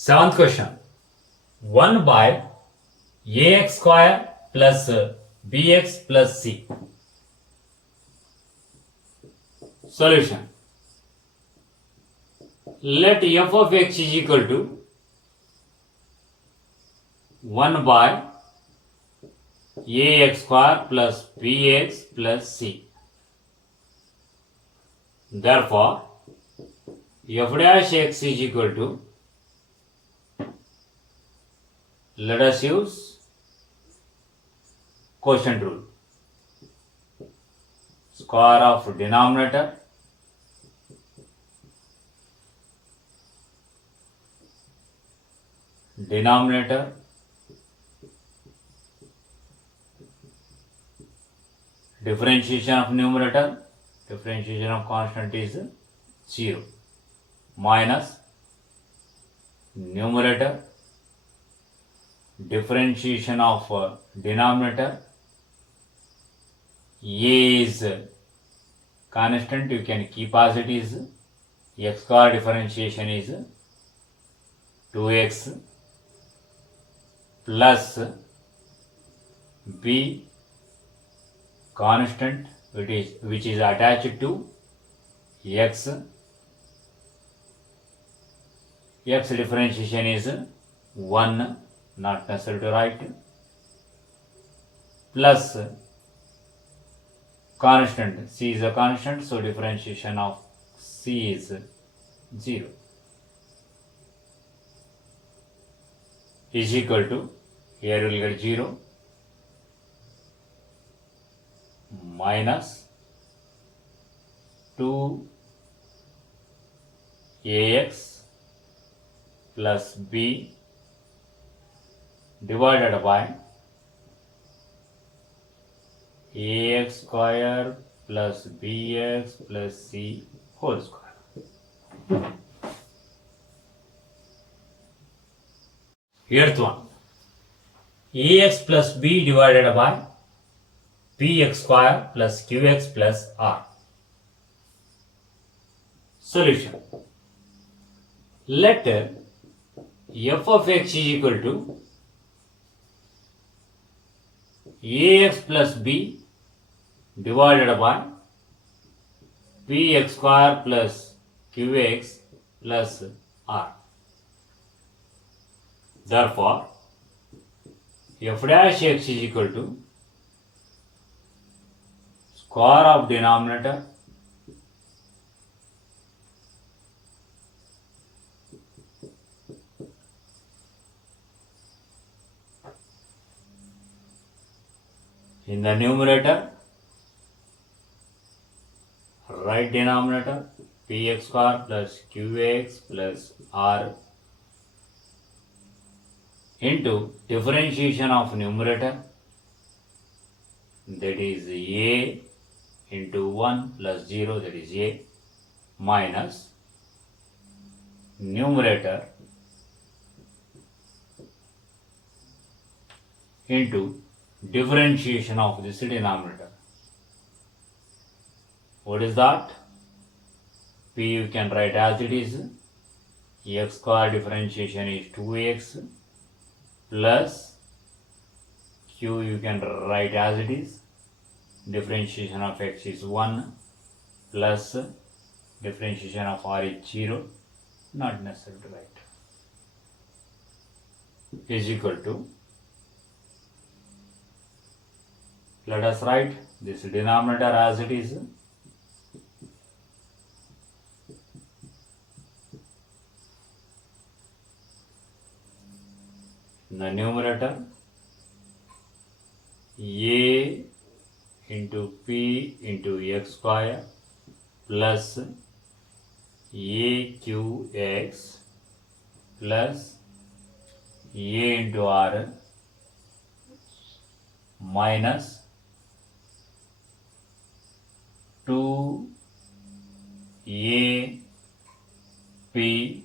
Seventh question. 1 by ax square plus bx plus c. Solution. Let f of x is equal to 1 by ax square plus bx plus c. Therefore, f dash x is equal to, let us use quotient rule. Square of denominator differentiation of numerator, differentiation of constant is 0, minus numerator differentiation of denominator. A is constant, you can keep as it is. X square differentiation is 2x plus b constant which is attached to x. X differentiation is 1, not necessary to write, plus constant, c is a constant, so differentiation of c is 0, is equal to, here we will get 0, minus 2ax plus b divided by ax square plus bx plus c whole square. Eighth one, ax plus b divided by px square plus qx plus r. Solution. Let f of x is equal to ax plus b divided by px square plus qx plus r. Therefore, f dash x is equal to square of denominator in the numerator, right denominator, px square plus qx plus r into differentiation of numerator, that is a into 1 plus 0, that is a, minus numerator into differentiation of this denominator. What is that? P you can write as it is. X square differentiation is 2x plus q you can write as it is. Differentiation of x is 1 plus differentiation of r is 0, not necessary to write, is equal to, let us write this denominator as it is. The numerator a into p into x square plus aqx plus a into r minus 2a p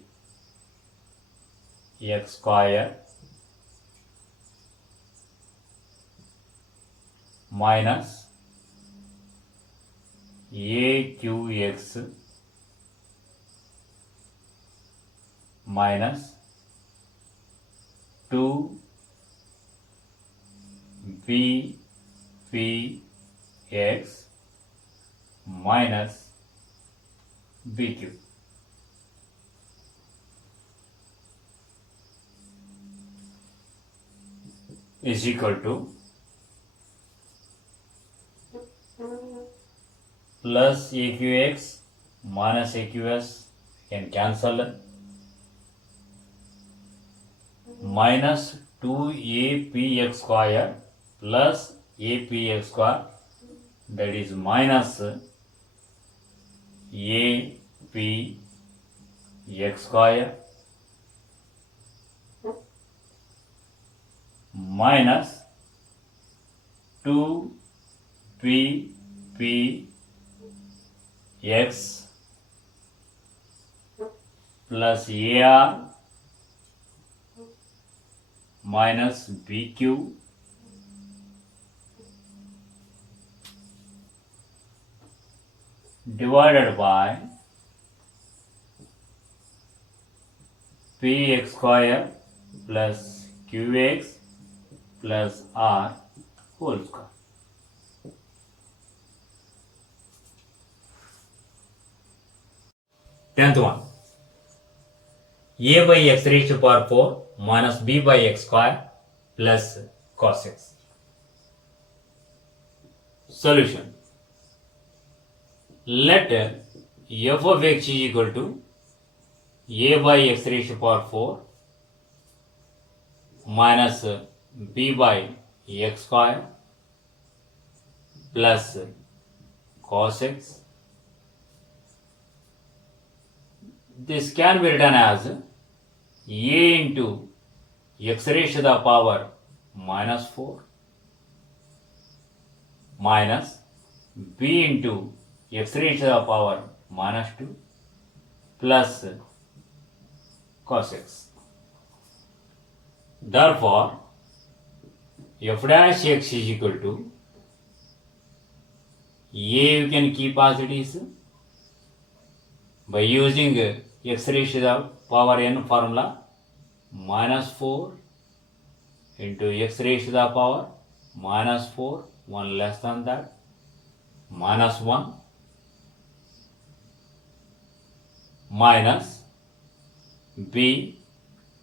x square minus aqx minus 2bpx minus bq is equal to plus aqx minus aqs can cancel, minus 2apx square plus apx square, that is minus apx square minus 2ppx plus ar minus bq divided by px square plus qx plus r whole square. Tenth one, a by x raised to power 4 minus b by x square plus cos x. Solution. Let f of x is equal to a by x raised to power 4 minus b by x square plus cos x. This can be written as a into x raised to the power minus 4 minus b into x raised to the power minus 2 plus cos x. Therefore, f dash x is equal to a, you can keep as it is by using x raised to the power n formula, minus 4 into x raised to the power minus 4, 1 less than that, minus 1 minus b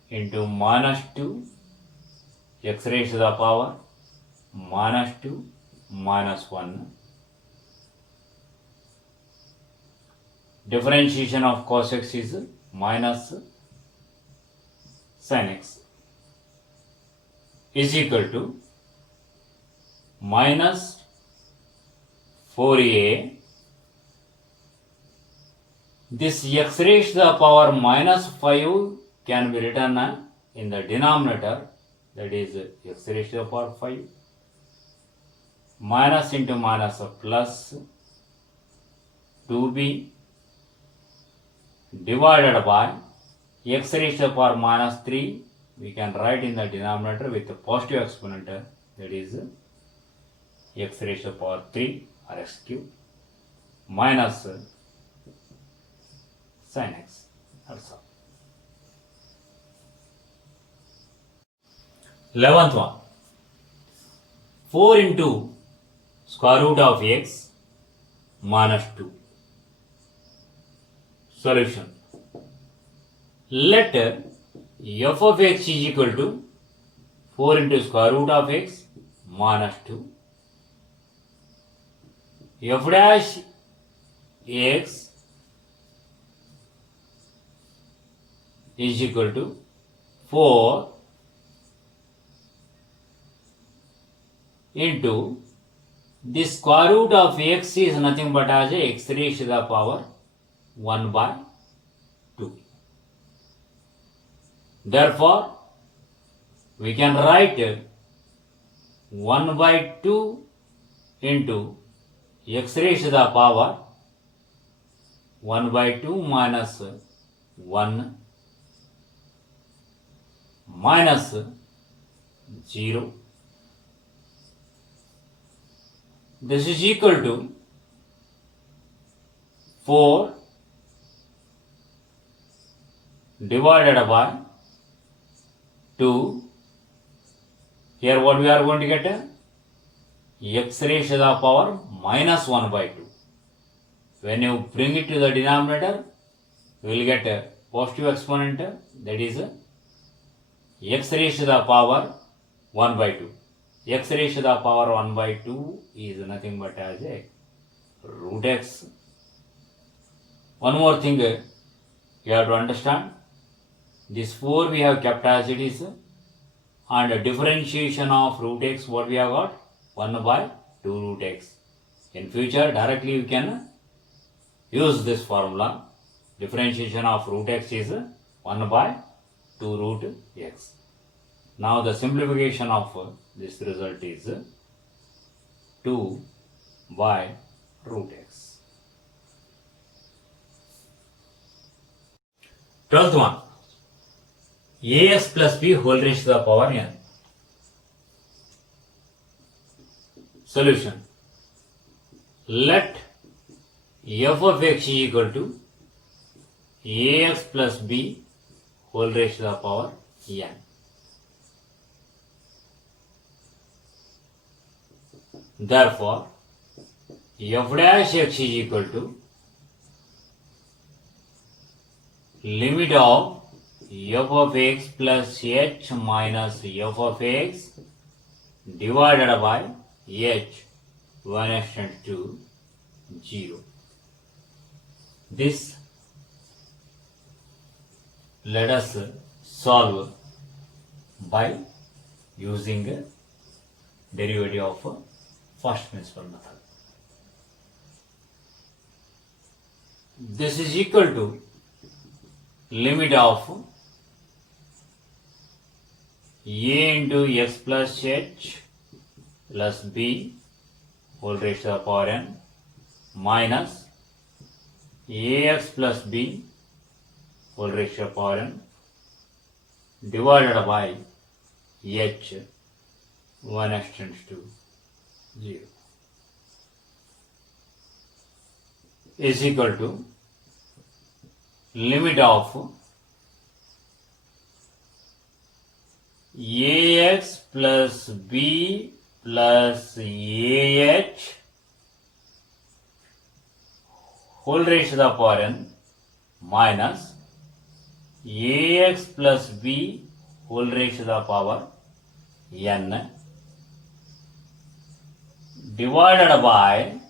into minus 2 x raised to the power minus 2 minus 1. Differentiation of cos x is minus sin x is equal to minus 4a. This x raised to the power minus 5 can be written in the denominator, that is x raised to the power 5 minus into minus plus 2b divided by x raised to the power minus 3, we can write in the denominator with a positive exponent, that is x raised to the power 3 or x cube minus sin x. That's all. 11th one, 4 into square root of x minus 2. Solution. Let f of x is equal to 4 into square root of x minus 2. F dash x is equal to 4 into the square root of x is nothing but as a x raised to the power 1 by 2. Therefore, we can write 1 by 2 into x raised to the power 1 by 2 minus 1 minus 0. This is equal to 4 divided by 2 Here what we are going to get? X raised to the power minus 1 by 2. When you bring it to the denominator, you will get a positive exponent, that is x raised to the power 1 by 2. X raised to the power 1 by 2 is nothing but as a root x. One more thing you have to understand. This 4 we have kept as it is, and differentiation of root x, what we have got? 1 by 2 root x. In future directly you can use this formula. Differentiation of root x is 1 by 2 root x. Now the simplification of this result is 2 by root x. 12th one. Ax plus b whole raised to the power n. Solution. Let f of x is equal to ax plus b whole raised to the power n. Therefore, f dash x is equal to limit of f of x plus h minus f of x divided by h when x tends to 0. This let us solve by using a derivative of first principle method. This is equal to limit of a into x plus h plus b whole raised to the power n minus ax plus b whole raised to the power n divided by h when x tends to 0 is equal to limit of ax plus b plus ah whole raised to the power n minus ax plus b whole raised to the power n divided by,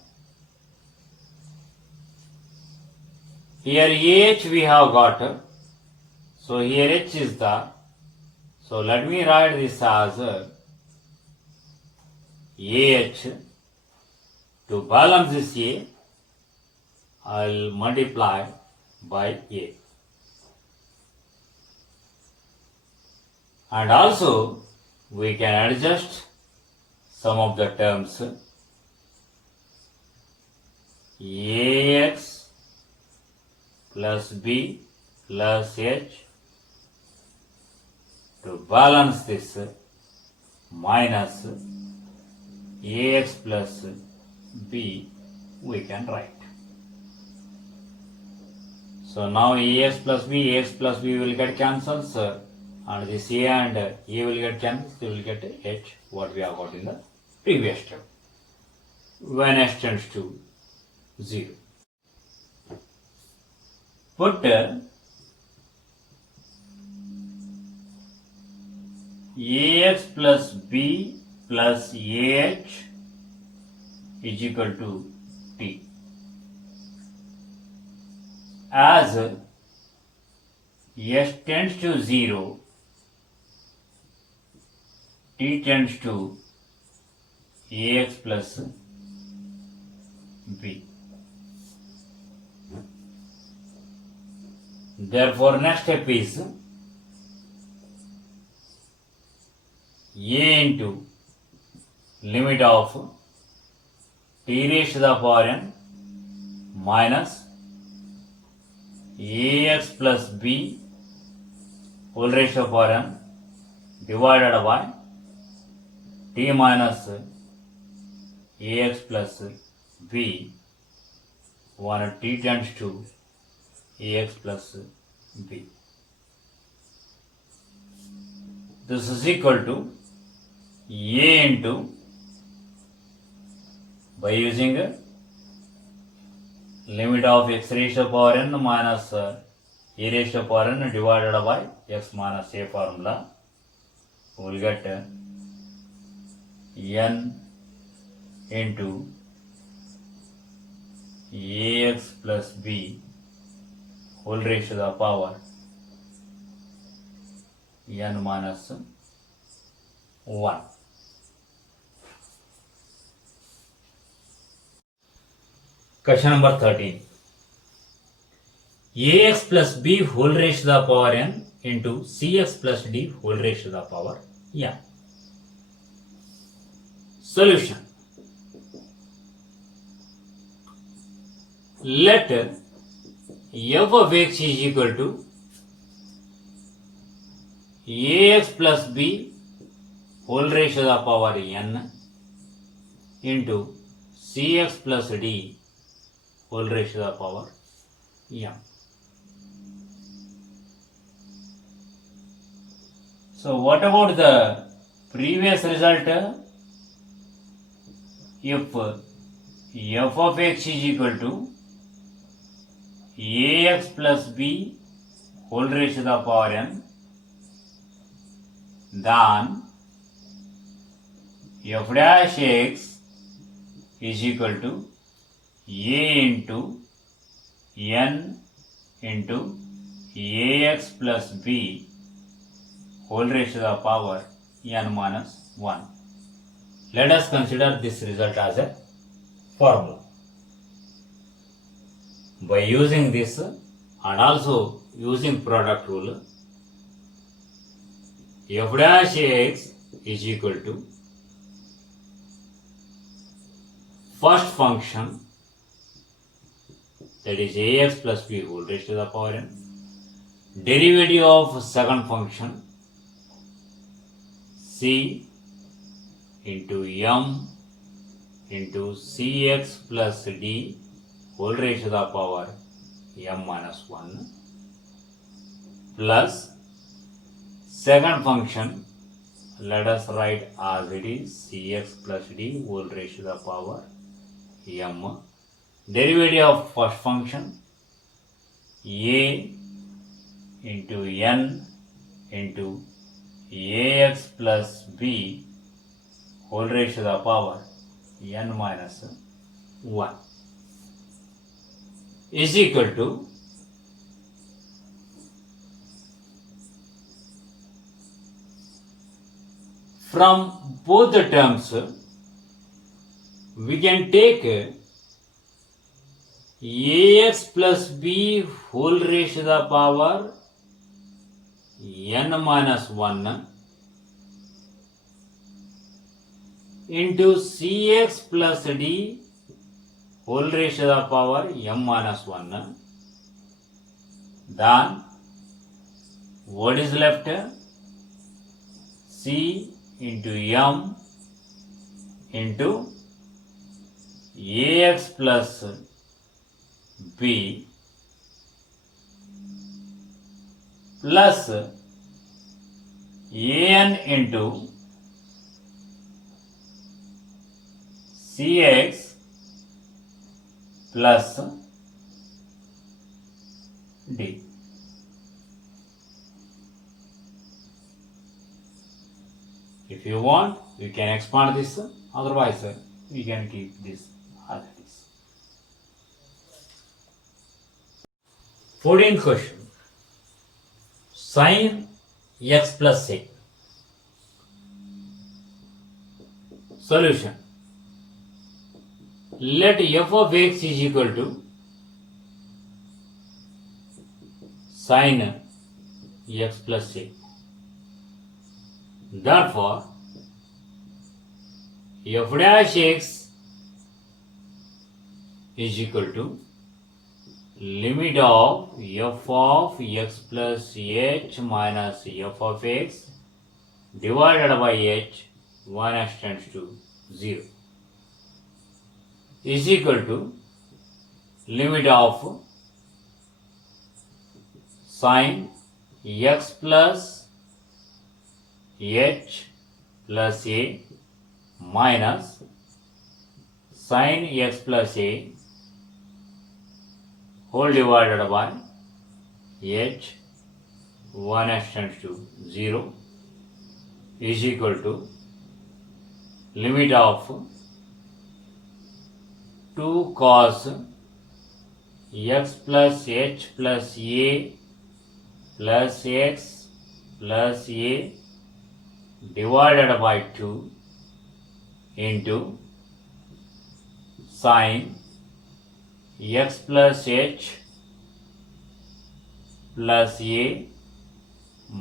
here h we have got, so here h is there, so let me write this as ah. To balance this a, I will multiply by a. And also we can adjust some of the terms. Ax plus b plus h, to balance this minus ax plus b we can write. So now ax plus b will get cancelled, and this a and a will get cancelled, we will get h what we have got in the previous step when h tends to 0. Put ax plus b plus ah is equal to t. As s tends to 0, t tends to ax plus b. Therefore, next step is a into limit of t raised to the power n minus ax plus b whole raised to the power n divided by t minus ax plus b when t tends to ax plus b. This is equal to a into, by using limit of x raised to the power n minus a raised to the power n divided by x minus a formula, we will get n into ax plus b whole raised to the power n minus 1. Question number 13. Ax plus b whole raised to the power n into cx plus d whole raised to the power n. Solution. Let f of x is equal to ax plus b whole raised to the power n into cx plus d whole raised to the power m. So what about the previous result? If f of x is equal to ax plus b whole raised to the power n, then f dash x is equal to a into n into ax plus b whole raised to the power n minus 1. Let us consider this result as a formula. By using this and also using product rule, f dash x is equal to first function, that is ax plus b whole raised to the power n, derivative of second function c into m into cx plus d whole raised to the power m minus 1 plus second function, let us write as it is cx plus d whole raised to the power m, derivative of first function a into n into ax plus b whole raised to the power n minus 1 is equal to from both the terms we can take ax plus b whole raised to the power n minus 1 into cx plus d whole raised to the power m minus 1. Then what is left? C into m into ax plus b plus an into cx plus d. If you want, you can expand this, otherwise we can keep this as it is. 14th question. Sin x plus a. Solution. Let f of x is equal to sin x plus a. Therefore, f dash x is equal to limit of f of x plus h minus f of x divided by h 1x tends to 0 is equal to limit of sin x plus h plus a minus sin x plus a whole divided by h 1x tends to 0 is equal to limit of 2 cos x plus h plus a plus x plus a divided by 2 into sin x plus h plus a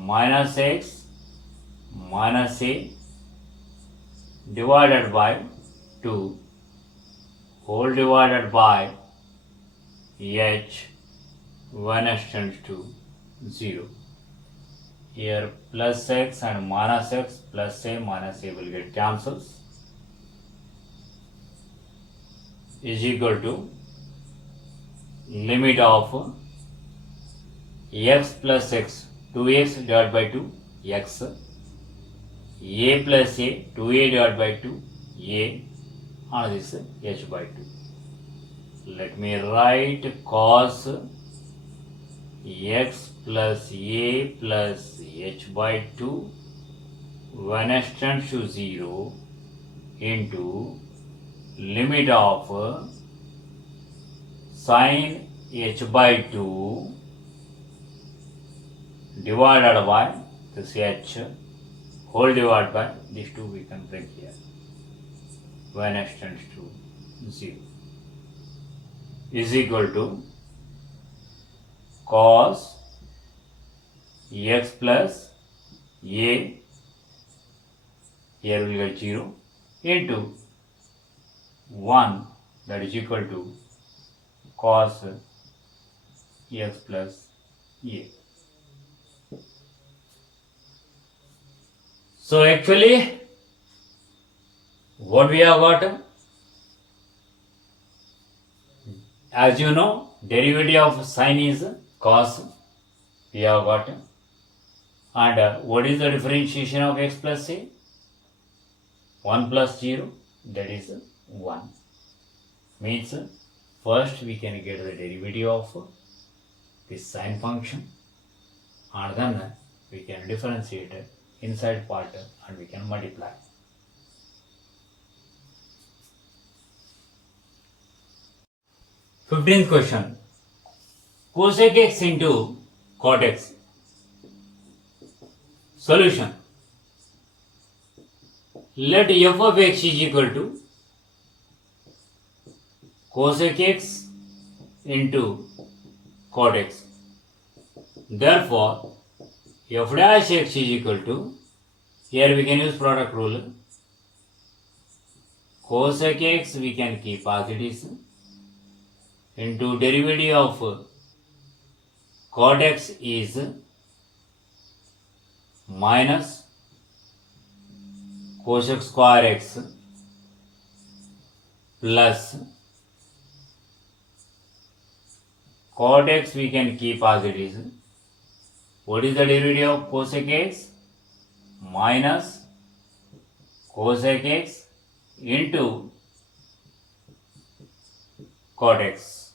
minus x minus a divided by 2 whole divided by h 1x tends to 0. Here plus x and minus x plus a minus a will get cancels is equal to limit of x plus x 2x divided by 2 x a plus a 2a divided by 2 a and this h by 2. Let me write cos x plus a plus h by 2 when x tends to 0 into limit of sin h by 2 divided by this h whole divided by these two we can bring here when x tends to 0 is equal to cos x plus a here will get 0 into 1 that is equal to cos x plus a. So actually what we have got, as you know, derivative of sin is cos we have got, and what is the differentiation of x plus a? 1 plus 0, that is 1. Means first we can get the derivative of this sine function and then we can differentiate inside part and we can multiply. Fifteenth question. Cosec x into cot x. Solution. Let f of x is equal to cosec x into cot x. Therefore, f dash x is equal to, here we can use product rule. Cosec x we can keep as it is into derivative of cot x is minus cosec square x plus cot x we can keep as it is. What is the derivative of cosec x? Minus cosec x into cot x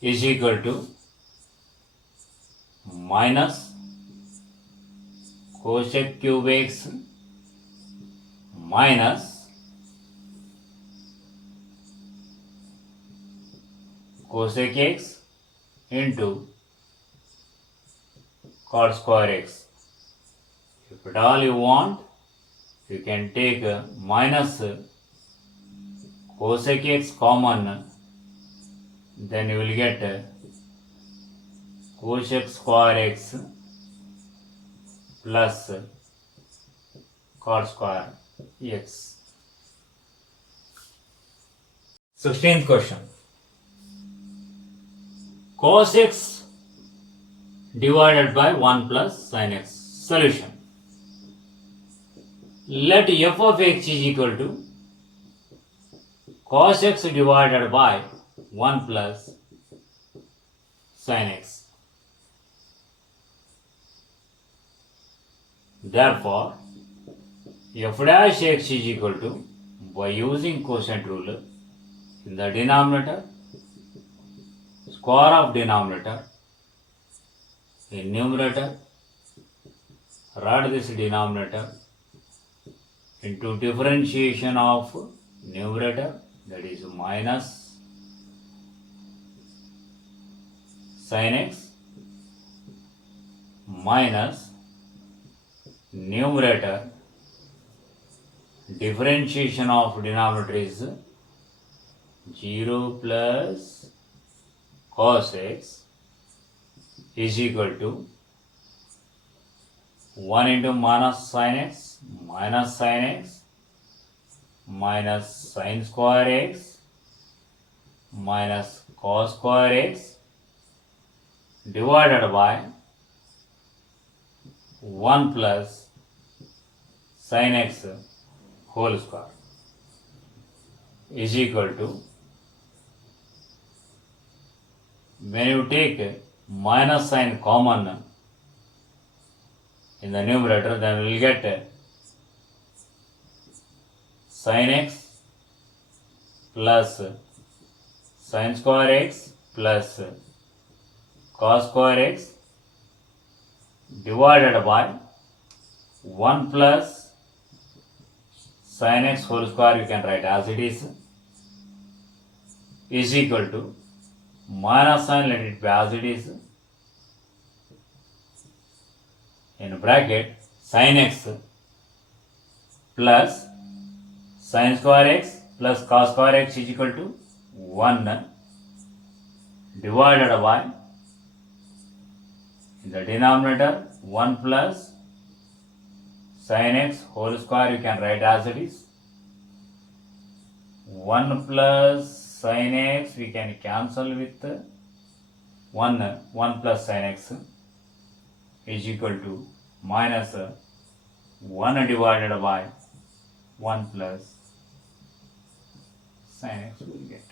is equal to minus cosec cube x minus cosec x into cot square x. If at all you want, you can take minus cosec x common, then you will get cosec square x plus cot square x. 16th question. Cos x divided by 1 plus sin x. Solution. Let f of x is equal to cos x divided by 1 plus sin x. Therefore, f dash x is equal to, by using quotient rule, in the denominator, square of denominator, in numerator, write this denominator into differentiation of numerator, that is minus sin x minus numerator, differentiation of denominator is 0 plus cos x is equal to 1 into minus sin x minus sin x minus sin square x minus cos square x divided by 1 plus sin x whole square is equal to, when you take minus sign common in the numerator, then we will get sin x plus sin square x plus cos square x divided by 1 plus sin x whole square, you can write as it is equal to minus sign, let it be as it is, in bracket sin x plus sin square x plus cos square x is equal to 1 divided by, in the denominator, 1 plus sin x whole square, you can write as it is, 1 plus sin x we can cancel with 1 plus sin x is equal to minus 1 divided by 1 plus sin x we will get.